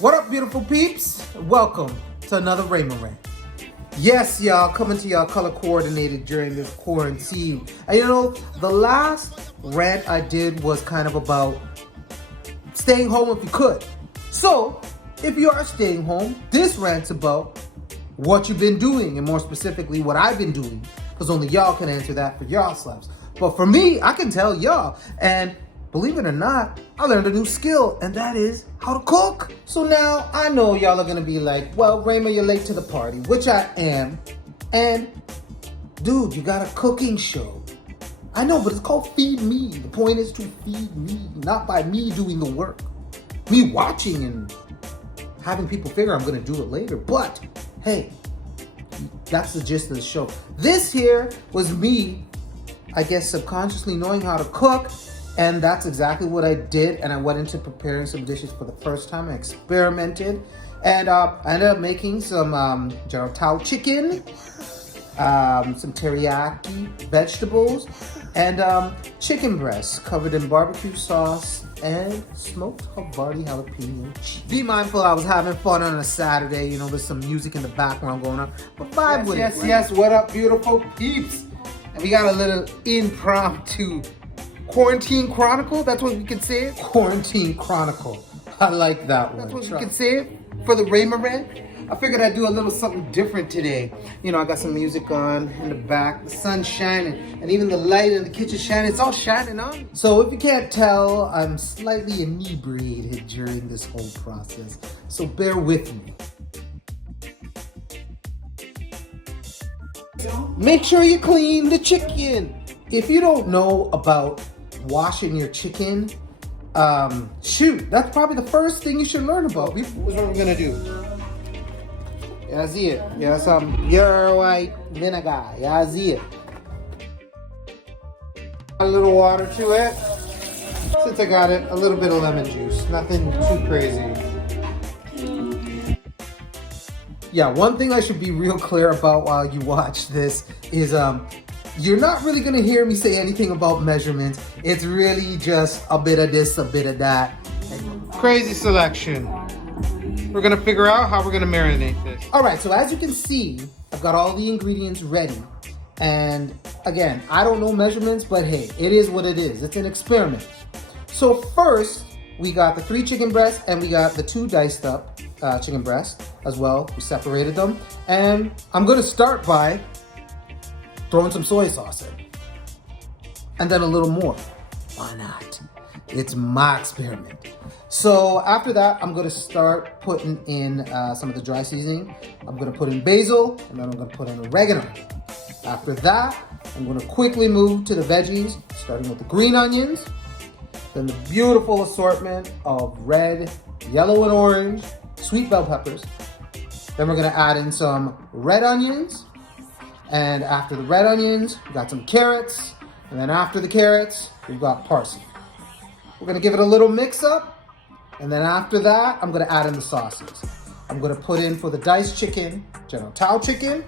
What up, beautiful peeps? Welcome to another Rayma Rant. Yes, y'all, coming to y'all color coordinated during this quarantine. And you know, the last rant I did was kind of about staying home if you could. So, if you are staying home, this rant's about what you've been doing, and more specifically, what I've been doing, because only y'all can answer that for y'all slaps. But for me, I can tell y'all, and believe it or not, I learned a new skill, and that is how to cook. So now I know y'all are gonna be like, well, Rayma, you're late to the party, which I am. And dude, you got a cooking show. I know, but it's called Feed Me. The point is to feed me, not by me doing the work. Me watching and having people figure I'm gonna do it later. But hey, that's the gist of the show. This here was me, I guess, subconsciously knowing how to cook. And that's exactly what I did. And I went into preparing some dishes for the first time. I experimented. And I ended up making some General Tao chicken, some teriyaki vegetables, and chicken breasts covered in barbecue sauce and smoked Havarti jalapeno cheese. Be mindful, I was having fun on a Saturday. You know, there's some music in the background going on. But vibe with it. Yes, what up, beautiful peeps? And we got a little impromptu Quarantine Chronicle, that's what we could say it? Quarantine Chronicle. I like that one. That's what we could say it for the Rayma Rant. I figured I'd do a little something different today. You know, I got some music on in the back, the sun's shining, and even the light in the kitchen shining, it's all shining on. So if you can't tell, I'm slightly inebriated during this whole process. So bear with me. Make sure you clean the chicken. If you don't know about washing your chicken, shoot, that's probably the first thing you should learn about. What's what we're gonna do? Yeah, I see it. Yeah, some pure white vinegar. Yeah, I see it. A little water to it. Since I got it, a little bit of lemon juice. Nothing too crazy. Yeah, one thing I should be real clear about while you watch this is you're not really gonna hear me say anything about measurements. It's really just a bit of this, a bit of that. Crazy selection. We're gonna figure out how we're gonna marinate this. All right, so as you can see, I've got all the ingredients ready. And again, I don't know measurements, but hey, it is what it is. It's an experiment. So first, we got the 3 chicken breasts and we got the 2 diced up chicken breasts as well. We separated them. And I'm gonna start by throwing some soy sauce in. And then a little more. Why not? It's my experiment. So after that, I'm gonna start putting in some of the dry seasoning. I'm gonna put in basil, and then I'm gonna put in oregano. After that, I'm gonna quickly move to the veggies, starting with the green onions, then the beautiful assortment of red, yellow, and orange sweet bell peppers. Then we're gonna add in some red onions. And after the red onions, we got some carrots. And then after the carrots, we've got parsley. We're gonna give it a little mix up. And then after that, I'm gonna add in the sauces. I'm gonna put in for the diced chicken, General Tao chicken.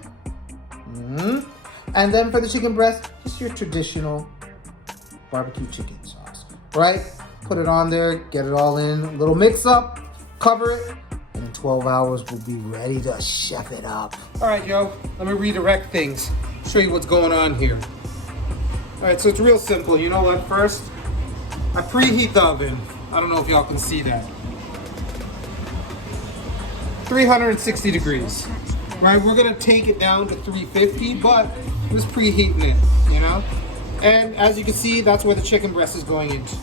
And then for the chicken breast, just your traditional barbecue chicken sauce, right? Put it on there, get it all in, a little mix up, cover it. And in 12 hours, we'll be ready to chef it up. All right, yo, let me redirect things. Show you what's going on here. All right, so it's real simple. You know what? First, I preheat the oven. I don't know if y'all can see that. 360 degrees, right? We're gonna take it down to 350, but I'm just preheating it, you know? And as you can see, that's where the chicken breast is going into,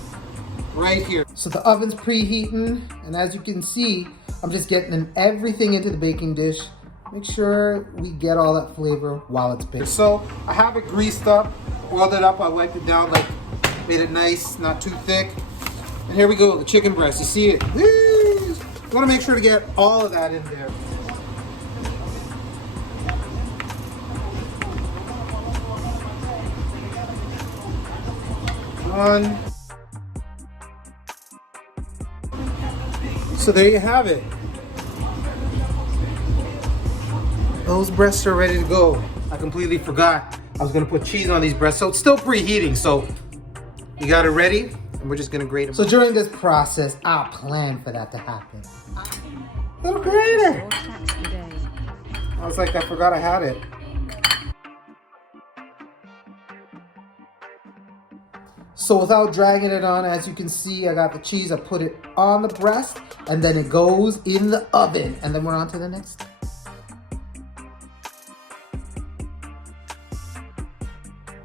right here. So the oven's preheating, and as you can see, I'm just getting everything into the baking dish. Make sure we get all that flavor while it's baking. So I have it greased up, oiled it up. I wiped it down, like made it nice, not too thick. And here we go, the chicken breast. You see it? Woo! You want to make sure to get all of that in there. One. So there you have it. Those breasts are ready to go. I completely forgot I was gonna put cheese on these breasts, so it's still preheating. So you got it ready. and we're just gonna grate them. So during this process, I'll plan for that to happen. Little grater! I was like, I forgot I had it. So without dragging it on, as you can see, I got the cheese, I put it on the breast, and then it goes in the oven. And then we're on to the next step.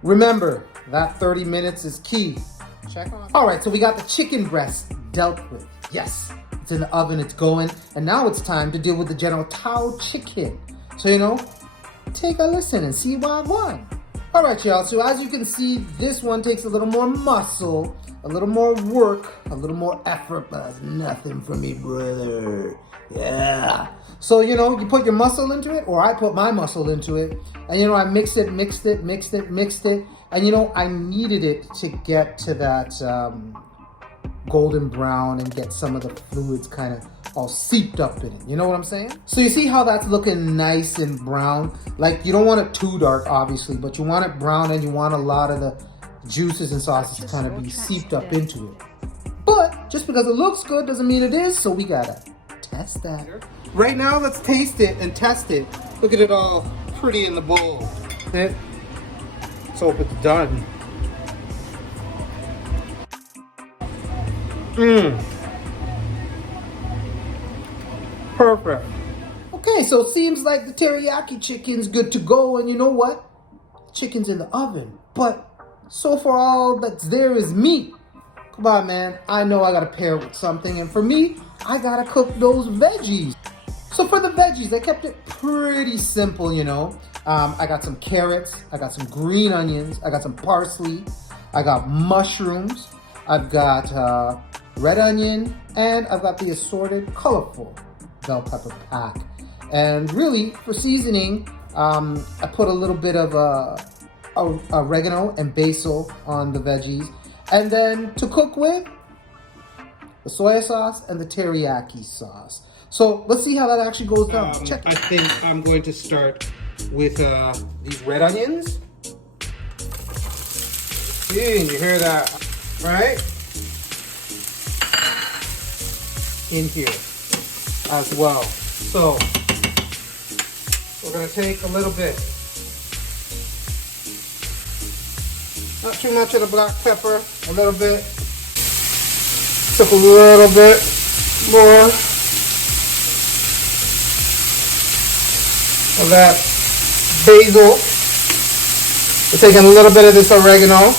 Remember, that 30 minutes is key. Check on. All right, so we got the chicken breast dealt with. Yes, it's in the oven, it's going. And now it's time to deal with the General Tao chicken. So, take a listen and see why I won. All right, y'all, so as you can see, this one takes a little more muscle, a little more work, a little more effort, but that's nothing for me, brother. Yeah. So, you put your muscle into it, or I put my muscle into it, and, I mixed it, and, I needed it to get to that golden brown and get some of the fluids kind of all seeped up in it. You know what I'm saying? So you see how that's looking nice and brown? Like, you don't want it too dark, obviously, but you want it brown, and you want a lot of the juices and sauces to kind of be seeped up into it. But just because it looks good doesn't mean it is, so we gotta test that. Right now, let's taste it and test it. Look at it all pretty in the bowl. Let's hope it's done. Perfect. Okay, so it seems like the teriyaki chicken's good to go, and you know what? Chicken's in the oven, but so far all that's there is meat. Come on, man. I know I gotta pair it with something, and for me, I gotta cook those veggies. So for the veggies, I kept it pretty simple, I got some carrots, I got some green onions, I got some parsley, I got mushrooms, I've got red onion, and I've got the assorted colorful bell pepper pack. And really, for seasoning, I put a little bit of oregano and basil on the veggies. And then to cook with, the soy sauce and the teriyaki sauce. So let's see how that actually goes down. Check it. I think I'm going to start with these red onions. See, you hear that, right? In here as well. So we're gonna take a little bit, not too much of the black pepper, a little bit, took a little bit more of that basil. We're taking a little bit of this oregano.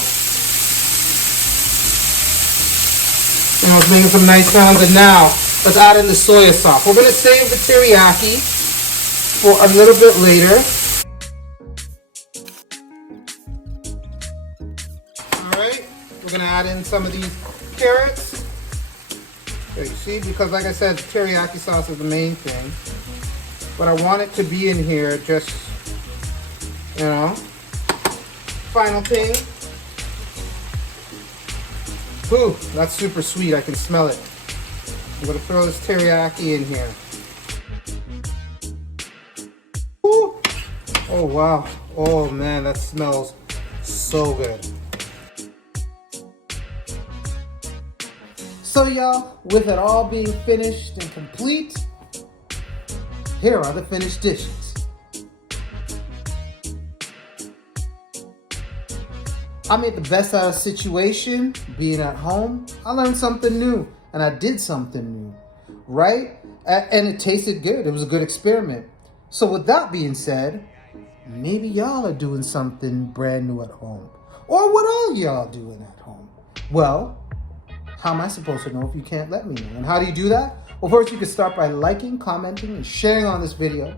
It's making some nice sounds, and now let's add in the soy sauce. We're gonna save the teriyaki for a little bit later. All right, we're gonna add in some of these carrots. Okay, you see, because like I said, teriyaki sauce is the main thing, but I want it to be in here just, final thing. Ooh, that's super sweet. I can smell it. I'm gonna throw this teriyaki in here. Ooh. Oh wow. Oh man, that smells so good. So y'all, with it all being finished and complete, here are the finished dishes. I made the best out of the situation, being at home. I learned something new, and I did something new, right? And it tasted good. It was a good experiment. So with that being said, maybe y'all are doing something brand new at home. Or what are y'all doing at home? Well, how am I supposed to know if you can't let me know? And how do you do that? Well, first you can start by liking, commenting, and sharing on this video.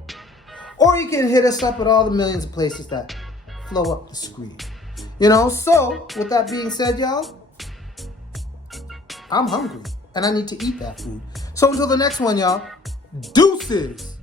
Or you can hit us up at all the millions of places that flow up the screen. So with that being said, y'all, I'm hungry and I need to eat that food. So until the next one, y'all, deuces.